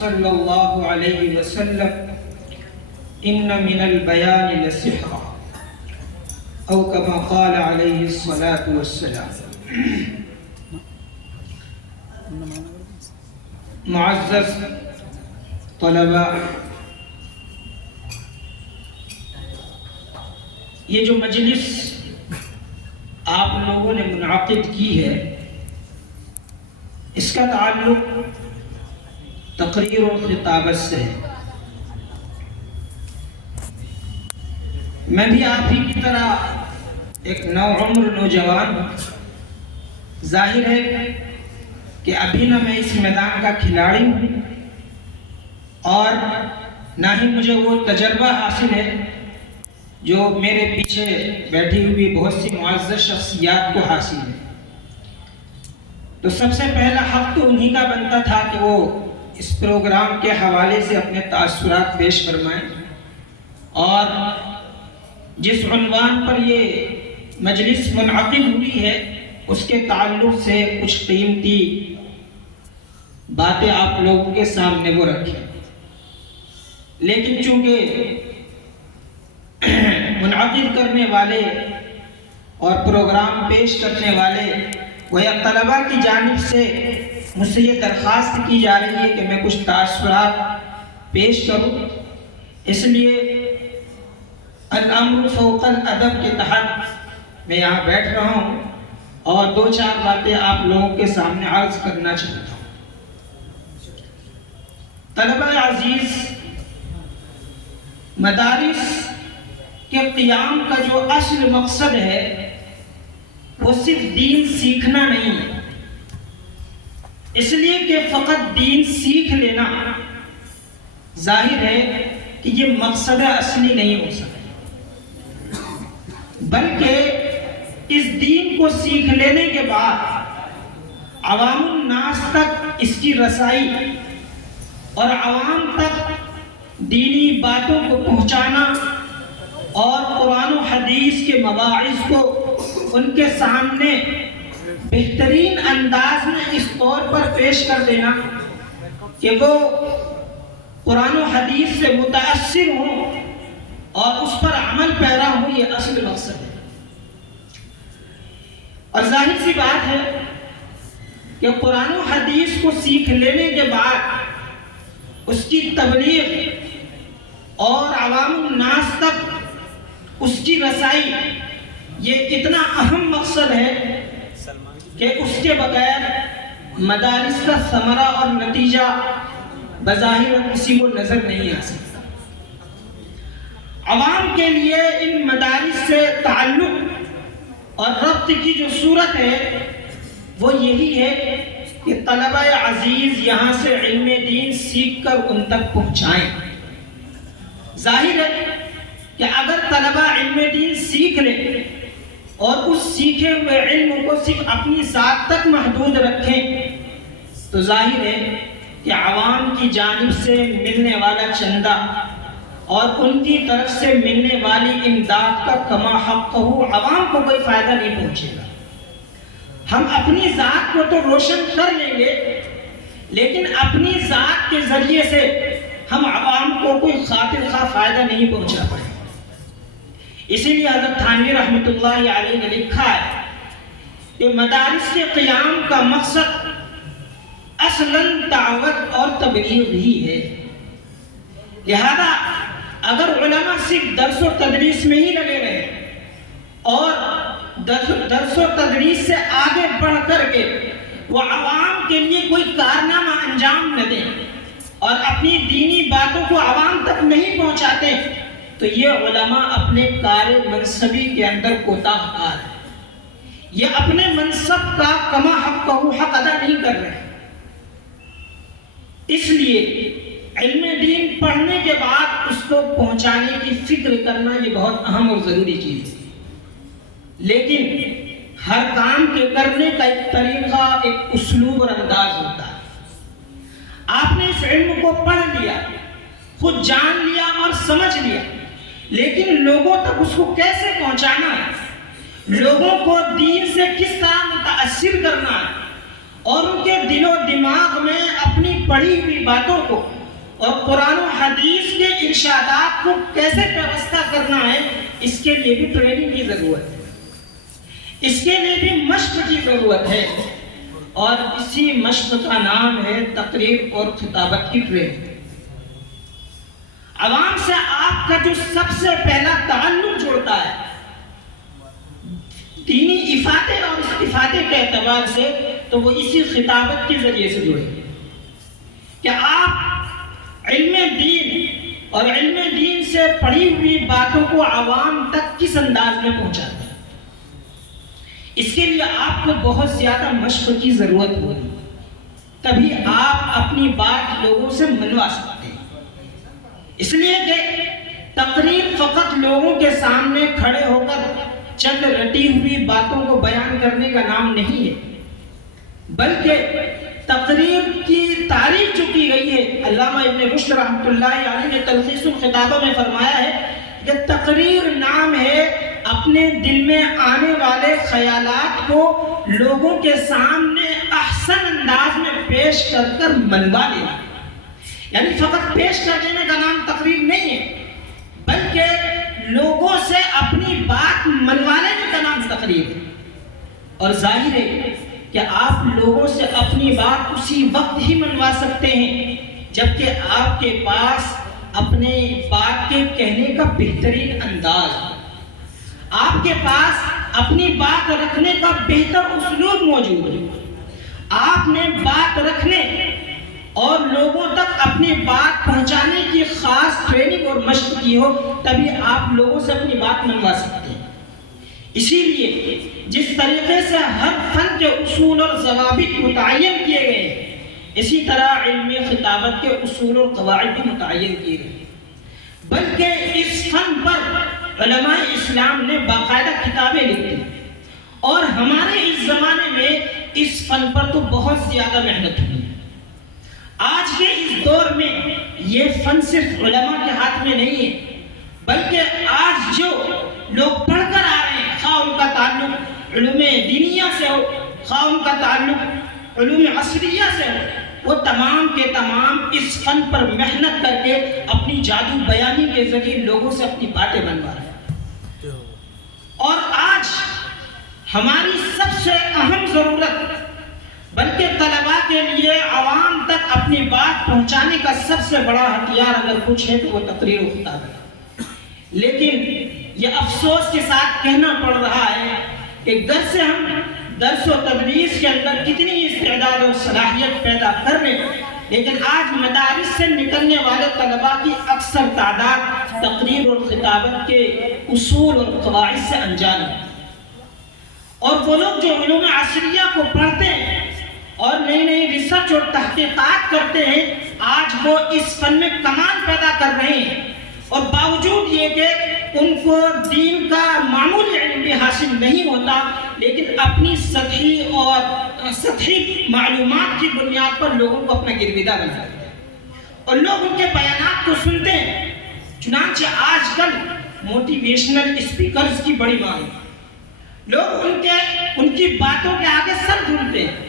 صلی اللہ علیہ وسلم ان من البیان لسحرا او کما قال علیہ الصلاة والسلام۔ معزز طلباء، یہ جو مجلس آپ لوگوں نے منعقد کی ہے، اس کا تعلق تقریر و خطابت سے ہے۔ میں بھی آپ ہی کی طرح ایک نوعمر نوجوان ہوں۔ ظاہر ہے کہ ابھی نہ میں اس میدان کا کھلاڑی ہوں اور نہ ہی مجھے وہ تجربہ حاصل ہے جو میرے پیچھے بیٹھی ہوئی بہت سی معزز شخصیات کو حاصل ہے۔ تو سب سے پہلا حق تو انہی کا بنتا تھا کہ وہ اس پروگرام کے حوالے سے اپنے تاثرات پیش فرمائیں، اور جس عنوان پر یہ مجلس منعقد ہوئی ہے اس کے تعلق سے کچھ قیمتی باتیں آپ لوگوں کے سامنے وہ رکھیں۔ لیکن چونکہ منعقد کرنے والے اور پروگرام پیش کرنے والے وہ طلباء کی جانب سے مجھ سے یہ درخواست کی جا رہی ہے کہ میں کچھ تاثرات پیش کروں، اس لیے الامر فوق الادب کے تحت میں یہاں بیٹھ رہا ہوں اور دو چار باتیں آپ لوگوں کے سامنے عرض کرنا چاہتا ہوں۔ طلبہ عزیز، مدارس کے قیام کا جو اصل مقصد ہے وہ صرف دین سیکھنا نہیں ہے، اس لیے کہ فقط دین سیکھ لینا ظاہر ہے کہ یہ مقصد اصلی نہیں ہو سکتا، بلکہ اس دین کو سیکھ لینے کے بعد عوام الناس تک اس کی رسائی اور عوام تک دینی باتوں کو پہنچانا اور قرآن و حدیث کے مواعظ کو ان کے سامنے بہترین انداز میں اس طور پر پیش کر دینا کہ وہ قرآن و حدیث سے متاثر ہوں اور اس پر عمل پیرا ہوں، یہ اصل مقصد ہے۔ اور ظاہر سی بات ہے کہ قرآن و حدیث کو سیکھ لینے کے بعد اس کی تبلیغ اور عوام الناس تک اس کی رسائی یہ اتنا اہم مقصد ہے کہ اس کے بغیر مدارس کا ثمرہ اور نتیجہ بظاہر کسی کو نظر نہیں آ سکتا۔ عوام کے لیے ان مدارس سے تعلق اور ربط کی جو صورت ہے وہ یہی ہے کہ طلبہ عزیز یہاں سے علم دین سیکھ کر ان تک پہنچائیں۔ ظاہر ہے کہ اگر طلبہ علم دین سیکھ لیں اور اس سیکھے ہوئے علم کو صرف اپنی ذات تک محدود رکھیں تو ظاہر ہے کہ عوام کی جانب سے ملنے والا چندہ اور ان کی طرف سے ملنے والی امداد کا کما حق ہو عوام کو کوئی فائدہ نہیں پہنچے گا۔ ہم اپنی ذات کو تو روشن کر لیں گے، لیکن اپنی ذات کے ذریعے سے ہم عوام کو کوئی خاطر خواہ فائدہ نہیں پہنچا پائیں۔ اسی لیے حضرت تھانوی رحمۃ اللہ علیہ نے لکھا ہے کہ مدارس کے قیام کا مقصد اصلاً دعوت اور تبلیغ ہی ہے، لہذا اگر علماء صرف درس و تدریس میں ہی لگے رہے اور درس و تدریس سے آگے بڑھ کر کے وہ عوام کے لیے کوئی کارنامہ انجام نہ دیں اور اپنی دینی باتوں کو عوام تک نہیں پہنچاتے تو یہ علماء اپنے کار منصبی کے اندر کوتاہ کار ہے، یہ اپنے منصب کا کما حق ادا نہیں کر رہے۔ اس لیے علم دین پڑھنے کے بعد اس کو پہنچانے کی فکر کرنا یہ بہت اہم اور ضروری چیز ہے، لیکن ہر کام کے کرنے کا ایک طریقہ، ایک اسلوب اور انداز ہوتا ہے۔ آپ نے اس علم کو پڑھ لیا، خود جان لیا اور سمجھ لیا، لیکن لوگوں تک اس کو کیسے پہنچانا ہے، لوگوں کو دین سے کس طرح متاثر کرنا ہے اور ان کے دل و دماغ میں اپنی پڑھی ہوئی باتوں کو اور قرآن و حدیث کے ارشادات کو کیسے پیوستہ کرنا ہے، اس کے لیے بھی ٹریننگ کی ضرورت ہے، اس کے لیے بھی مشق کی ضرورت ہے، اور اسی مشق کا نام ہے تقریر اور خطابت کی ٹریننگ۔ عوام سے آپ کا جو سب سے پہلا تعلق جڑتا ہے دینی افادے اور استفادے کے اعتبار سے، تو وہ اسی خطابت کے ذریعے سے جڑے کہ آپ علم دین اور علم دین سے پڑھی ہوئی باتوں کو عوام تک کس انداز میں پہنچاتے ہیں۔ اس کے لیے آپ کو بہت زیادہ مشق کی ضرورت ہوگی، تبھی آپ اپنی بات لوگوں سے منوا سکتے ہیں۔ اس لیے کہ تقریر فقط لوگوں کے سامنے کھڑے ہو کر چند رٹی ہوئی باتوں کو بیان کرنے کا نام نہیں ہے، بلکہ تقریر کی تعریف جو کی گئی ہے، علامہ ابن رشد رحمۃ اللہ علیہ نے تلخیص الخطابہ میں فرمایا ہے کہ تقریر نام ہے اپنے دل میں آنے والے خیالات کو لوگوں کے سامنے احسن انداز میں پیش کر کر منوا لینا۔ یعنی فقط پیش کر دینے کا نام تقریر نہیں ہے، بلکہ لوگوں سے اپنی بات منوا لینے کا نام تقریر ہے۔ اور ظاہر ہے کہ آپ لوگوں سے اپنی بات اسی وقت ہی منوا سکتے ہیں جبکہ آپ کے پاس اپنے بات کے کہنے کا بہترین انداز ہے، آپ کے پاس اپنی بات رکھنے کا بہتر اسلوب موجود ہے۔ آپ نے بات رکھنے اور لوگوں تک اپنی بات پہنچانے کی خاص ٹریننگ اور مشق کی ہو، تبھی آپ لوگوں سے اپنی بات منوا سکتے ہیں۔ اسی لیے جس طریقے سے ہر فن کے اصول اور ضوابط متعین کیے گئے ہیں، اسی طرح علم خطابت کے اصول اور قواعد بھی متعین کیے گئے، بلکہ اس فن پر علماء اسلام نے باقاعدہ کتابیں لکھی، اور ہمارے اس زمانے میں اس فن پر تو بہت زیادہ محنت ہوئی ہے۔ آج کے اس دور میں یہ فن صرف علماء کے ہاتھ میں نہیں ہے، بلکہ آج جو لوگ پڑھ کر آ رہے ہیں، خواہ ان کا تعلق علوم دینیہ سے ہو، خواہ ان کا تعلق علوم عصریہ سے ہو، وہ تمام کے تمام اس فن پر محنت کر کے اپنی جادو بیانی کے ذریعے لوگوں سے اپنی باتیں بنوا رہے ہیں۔ اور آج ہماری سب سے اہم ضرورت، بلکہ طلباء کے لیے عوام تک اپنی بات پہنچانے کا سب سے بڑا ہتھیار اگر کچھ ہے تو وہ تقریر و خطابت ہے۔ لیکن یہ افسوس کے ساتھ کہنا پڑ رہا ہے کہ گھر سے ہم درس و تدریس کے اندر کتنی استعداد اور صلاحیت پیدا کر رہے ہیں، لیکن آج مدارس سے نکلنے والے طلباء کی اکثر تعداد تقریر اور خطابت کے اصول اور قواعد سے انجان ہے۔ اور وہ لوگ جو علوم عصریہ کو پڑھتے ہیں اور نئی نئی ریسرچ اور تحقیقات کرتے ہیں، آج وہ اس فن میں کمال پیدا کر رہے ہیں، اور باوجود یہ کہ ان کو دین کا معمولی علم بھی حاصل نہیں ہوتا، لیکن اپنی سطحی معلومات کی بنیاد پر لوگوں کو اپنا گرویدہ بناتے ہیں، اور لوگ ان کے بیانات کو سنتے ہیں۔ چنانچہ آج کل موٹیویشنل اسپیکرز کی بڑی مانگ ہے، لوگ ان کی باتوں کے آگے سر جھکتے ہیں۔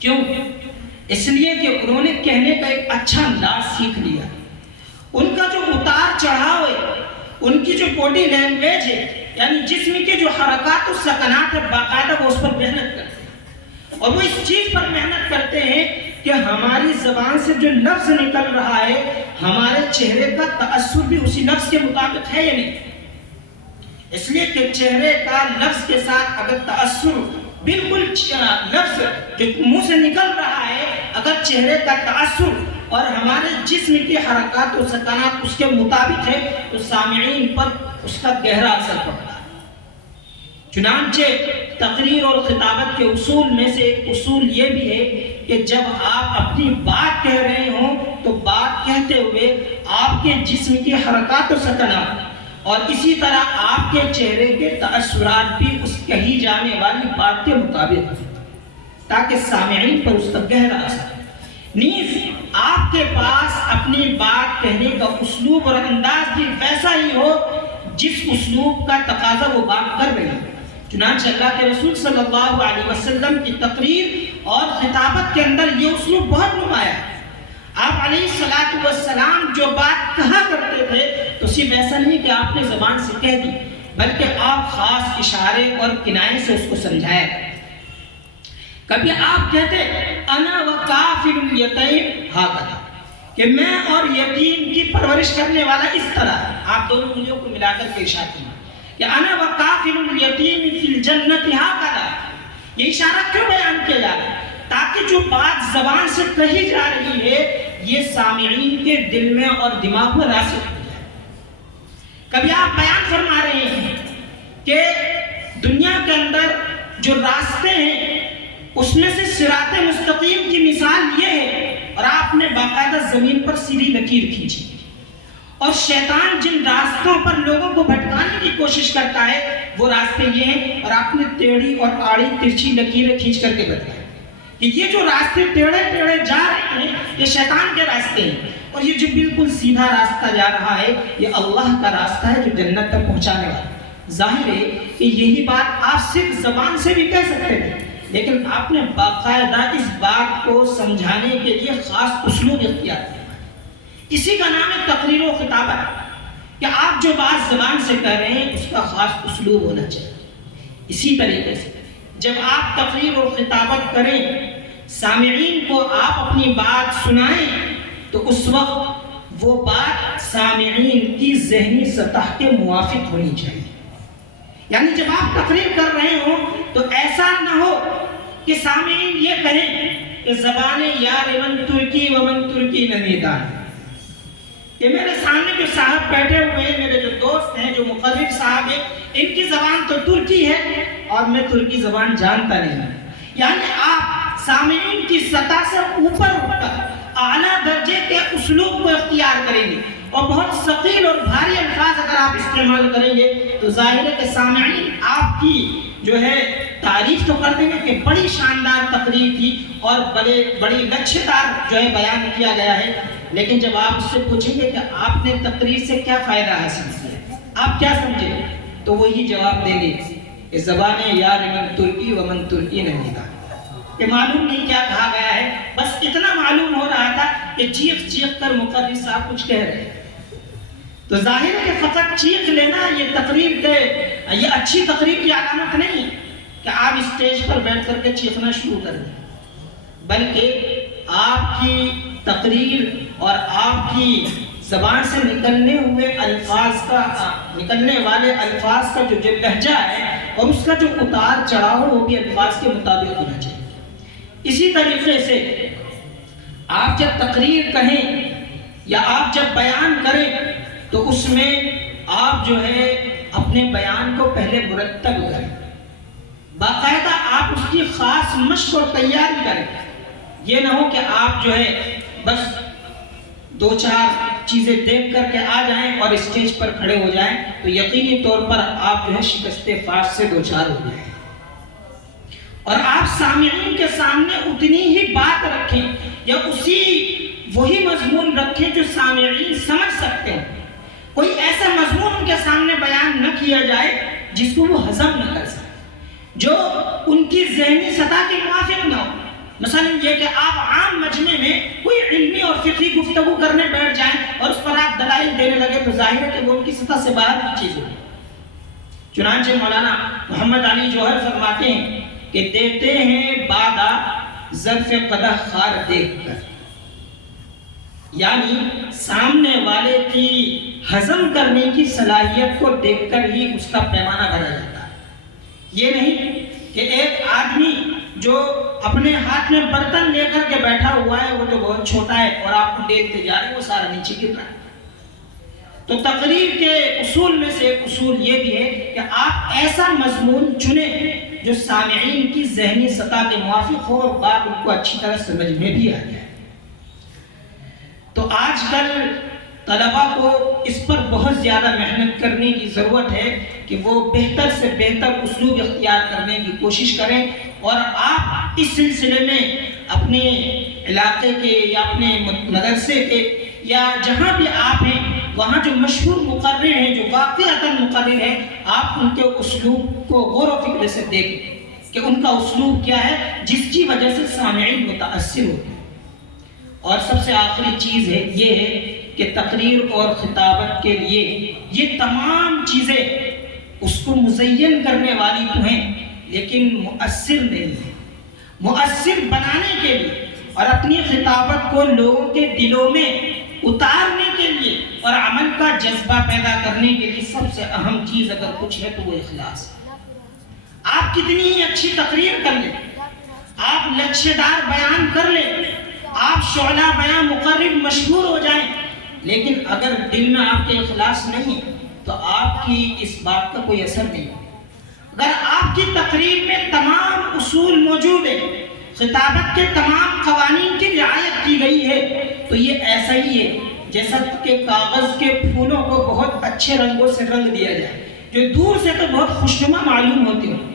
کیوں؟ اس لیے کہ انہوں نے کہنے کا ایک اچھا انداز سیکھ لیا، ان کا جو اتار چڑھاؤ ہے، ان کی جو باڈی لینگویج ہے، یعنی جسم کے جو حرکات و سکنات ہے، باقاعدہ وہ اس پر محنت کرتے ہیں، اور وہ اس چیز پر محنت کرتے ہیں کہ ہماری زبان سے جو لفظ نکل رہا ہے، ہمارے چہرے کا تأثر بھی اسی لفظ کے مطابق ہے یا نہیں۔ اس لیے کہ چہرے کا لفظ کے ساتھ اگر تأثر بالکل لفظ جو منہ سے نکل رہا ہے، اگر چہرے کا تأثر اور ہمارے جسم کی حرکات و سکنات اس کے مطابق ہے تو سامعین پر اس کا گہرا اثر پڑتا ہے۔ چنانچہ تقریر اور خطابت کے اصول میں سے ایک اصول یہ بھی ہے کہ جب آپ اپنی بات کہہ رہے ہوں تو بات کہتے ہوئے آپ کے جسم کی حرکات و سکنات اور اسی طرح آپ کے چہرے کے تأثرات بھی اس کہی جانے والی بات کے مطابق ہیں، تاکہ سامعین پر اس کا گہرا اثر۔ نیز آپ کے پاس اپنی بات کہنے کا اسلوب اور انداز بھی ویسا ہی ہو جس اسلوب کا تقاضا وہ بات کر رہے ہیں۔ چنانچہ اللہ کے رسول صلی اللہ علیہ وسلم کی تقریر اور خطابت کے اندر یہ اسلوب بہت نمایاں ہے۔ علیہ الصلوۃ والسلام جو بات کہا کرتے تھے تو صرف ایسا نہیں کہ آپ نے زبان سے کہہ دی، بلکہ آپ خاص اشارے اور کنایے سے اس کو سمجھایا۔ کبھی آپ کہتے انا وکافل الیتیم ھکذا، کہ میں اور یتیم کی پرورش کرنے والا اس طرح ہے۔ آپ دونوں انگلیوں کو ملا کر کے اشارہ کیا کہ انا وکافل الیتیم فی الجنۃ ھکذا۔ یہ اشارہ کیوں بیان کیا جا رہا ہے؟ تاکہ جو بات زبان سے کہی جا رہی ہے یہ سامعین کے دل میں اور دماغ میں راسخ ہو جائے۔ کبھی آپ بیان فرما رہے ہیں کہ دنیا کے اندر جو راستے ہیں اس میں سے صراط مستقیم کی مثال یہ ہے، اور آپ نے باقاعدہ زمین پر سیدھی لکیر کھینچی، اور شیطان جن راستوں پر لوگوں کو بھٹکانے کی کوشش کرتا ہے وہ راستے یہ ہیں، اور آپ نے ٹیڑھی اور آڑی ترچھی لکیریں کھینچ کر کے بتایا کہ یہ جو راستے ٹیڑھے ٹیڑھے جا رہے ہیں یہ شیطان کے راستے ہیں، اور یہ جو بالکل سیدھا راستہ جا رہا ہے یہ اللہ کا راستہ ہے جو جنت تک پہنچانے والا ہے۔ ظاہر ہے کہ یہی بات آپ صرف زبان سے بھی کہہ سکتے تھے، لیکن آپ نے باقاعدہ اس بات کو سمجھانے کے لیے خاص اسلوب اختیار کیا۔ اسی کا نام ہے تقریر و خطابت، کہ آپ جو بات زبان سے کہہ رہے ہیں اس کا خاص اسلوب ہونا چاہیے۔ اسی طریقے سے جب آپ تقریر و خطابت کریں، سامعین کو آپ اپنی بات سنائیں، تو اس وقت وہ بات سامعین کی ذہنی سطح کے موافق ہونی چاہیے۔ یعنی جب آپ تقریر کر رہے ہوں تو ایسا نہ ہو کہ سامعین یہ کہیں کہ زبان یار من ترکی و من ترکی نمیدان، کہ میرے سامنے جو صاحب بیٹھے ہوئے ہیں، میرے جو دوست ہیں، جو مقرر صاحب ہیں، ان کی زبان تو ترکی ہے اور میں ترکی زبان جانتا نہیں ہوں۔ یعنی آپ سامعین کی سطح سے اوپر اٹھ کر اعلیٰ درجے کے اسلوب کو اختیار کریں گے، اور بہت ثقیل اور بھاری الفاظ اگر آپ استعمال کریں گے تو ظاہر ہے کہ سامعین آپ کی جو ہے تعریف تو کر دیں گے کہ بڑی شاندار تقریر تھی اور بڑی لچھے دار جو ہے بیان کیا گیا ہے، لیکن جب آپ اس سے پوچھیں گے کہ آپ نے تقریر سے کیا فائدہ حاصل کیا، آپ کیا سمجھے، تو وہی جواب دیں گے کہ زبان یار من ترکی و من ترکی نمیدان، کہ معلوم نہیں کیا کہا گیا ہے، بس اتنا معلوم ہو رہا تھا کہ چیخ چیخ کر مقرر صاحب کچھ کہہ رہے ہیں۔ تو ظاہر ہے کہ فقط چیخ لینا یہ تقریر کے یہ اچھی تقریر کی علامت نہیں ہے کہ آپ اسٹیج پر بیٹھ کر کے چیخنا شروع کر دیں، بلکہ آپ کی تقریر اور آپ کی زبان سے نکلنے والے الفاظ کا جو لہجہ ہے اور اس کا جو اتار چڑھاؤ وہ بھی الفاظ کے مطابق ہونا چاہیے۔ اسی طریقے سے آپ جب تقریر کہیں یا آپ جب بیان کریں تو اس میں آپ جو ہے اپنے بیان کو پہلے مرتب کریں، باقاعدہ آپ اس کی خاص مشق اور تیاری کریں۔ یہ نہ ہو کہ آپ جو ہے بس دو چار چیزیں دیکھ کر کے آ جائیں اور اسٹیج پر کھڑے ہو جائیں تو یقینی طور پر آپ جو ہے شکست فاش سے دوچار ہو جائیں، اور آپ سامعین کے سامنے اتنی ہی بات رکھیں یا وہی مضمون رکھیں جو سامعین سمجھ سکتے ہیں۔ کوئی ایسا مضمون ان کے سامنے بیان نہ کیا جائے جس کو وہ ہضم نہ کر سکے، جو ان کی ذہنی سطح کے موافق نہ ہو۔ مثلا یہ کہ آپ عام مجمع میں کوئی علمی اور فقہی گفتگو کرنے بیٹھ جائیں اور اس پر آپ دلائل دینے لگے تو ظاہر ہے کہ وہ ان کی سطح سے باہر کی چیز ہوگی۔ چنانچہ مولانا محمد علی جوہر فرماتے ہیں کہ دیتے ہیں بادہ ظرف قدح خار دیکھ کر، یعنی سامنے والے کی ہضم کرنے کی صلاحیت کو دیکھ کر ہی اس کا پیمانہ بنا جاتا ہے۔ یہ نہیں کہ ایک آدمی جو اپنے ہاتھ میں برتن لے کر کے بیٹھا ہوا ہے وہ تو بہت چھوٹا ہے اور آپ کو دیکھتے جا رہے ہیں وہ سارا نیچے گر رہا ہے۔ تو تقریر کے اصول میں سے ایک اصول یہ بھی ہے کہ آپ ایسا مضمون چنیں جو سامعین کی ذہنی سطح کے موافق ہو اور بات ان کو اچھی طرح سمجھ میں بھی آ جائے۔ تو آج کل طلباء کو اس پر بہت زیادہ محنت کرنے کی ضرورت ہے کہ وہ بہتر سے بہتر اسلوب اختیار کرنے کی کوشش کریں، اور آپ اس سلسلے میں اپنے علاقے کے یا اپنے مدرسے کے یا جہاں بھی آپ ہیں وہاں جو مشہور مقرر ہیں، جو واقعتاً مقرر ہیں، آپ ان کے اسلوب کو غور و فکر سے دیکھیں کہ ان کا اسلوب کیا ہے جس کی وجہ سے سامعین متاثر ہوتے ہیں۔ اور سب سے آخری چیز ہے یہ ہے کہ تقریر اور خطابت کے لیے یہ تمام چیزیں اس کو مزین کرنے والی تو ہیں لیکن مؤثر نہیں ہے۔ مؤثر بنانے کے لیے اور اپنی خطابت کو لوگوں کے دلوں میں اتارنے کے لیے اور عمل کا جذبہ پیدا کرنے کے لیے سب سے اہم چیز اگر کچھ ہے تو وہ اخلاص ہے۔ آپ کتنی ہی اچھی تقریر کر لیں، آپ لچھے دار بیان کر لیں، آپ شعلہ بیان مقرر مشہور ہو جائیں، لیکن اگر دل میں آپ کے اخلاص نہیں ہے تو آپ کی اس بات کا کوئی اثر نہیں ہے۔ اگر آپ کی تقریر میں تمام اصول موجود ہیں، خطابت کے تمام قوانین کی رعایت کی گئی ہے، تو یہ ایسا ہی ہے جیسا کہ کاغذ کے پھولوں کو بہت اچھے رنگوں سے رنگ دیا جائے، جو دور سے تو بہت خوشنما معلوم ہوتے ہیں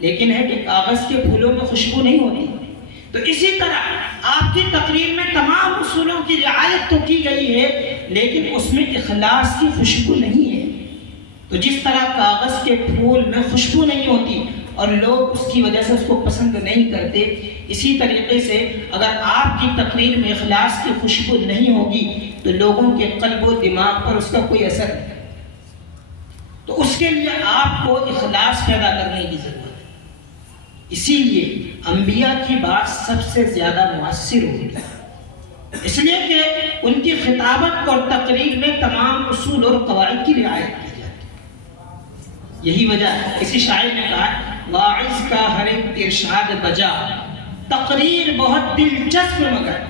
لیکن ہے کہ کاغذ کے پھولوں میں خوشبو نہیں ہوتی۔ تو اسی طرح آپ کی تقریر میں تمام اصولوں کی رعایت تو کی گئی ہے لیکن اس میں اخلاص کی خوشبو نہیں ہے۔ تو جس طرح کاغذ کے پھول میں خوشبو نہیں ہوتی اور لوگ اس کی وجہ سے اس کو پسند نہیں کرتے، اسی طریقے سے اگر آپ کی تقریر میں اخلاص کی خوشبو نہیں ہوگی تو لوگوں کے قلب و دماغ پر اس کا کوئی اثر نہیں۔ تو اس کے لیے آپ کو اخلاص پیدا کرنے کی ضرورت ہے۔ اسی لیے انبیاء کی بات سب سے زیادہ مؤثر ہوگی، اس لیے کہ ان کی خطابت اور تقریر میں تمام اصول اور قواعد کی رعایت کی جاتی ہے۔ یہی وجہ ہے، کسی شاعر نے کہا واعظ کا ہر ایک ارشاد بجا، تقریر بہت دلچسپ مگر،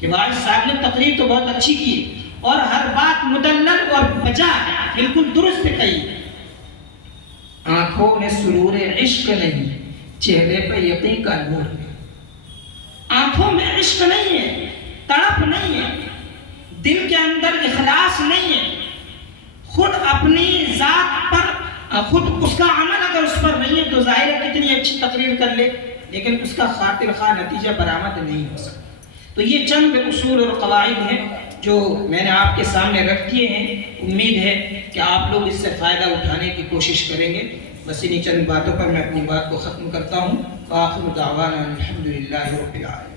کہ واعظ صاحب نے تقریر تو بہت اچھی کی اور ہر بات مدلل اور بجا بالکل درست کہی، آنکھوں میں سرور عشق نہیں، چہرے پہ یقین کا نور ہے۔ آنکھوں میں عشق نہیں ہے، تڑپ نہیں ہے، دل کے اندر اخلاص نہیں ہے، خود اپنی ذات پر خود اس کا عمل اگر اس پر نہیں ہے تو ظاہر ہے کتنی اچھی تقریر کر لے لیکن اس کا خاطر خواہ نتیجہ برآمد نہیں ہو سکتا۔ تو یہ چند اصول اور قواعد ہیں جو میں نے آپ کے سامنے رکھ دیے ہیں، امید ہے کہ آپ لوگ اس سے فائدہ اٹھانے کی کوشش کریں گے۔ بس انہی چند باتوں پر میں اپنی بات کو ختم کرتا ہوں۔ وآخر دعوانا الحمدللہ رب العالمین۔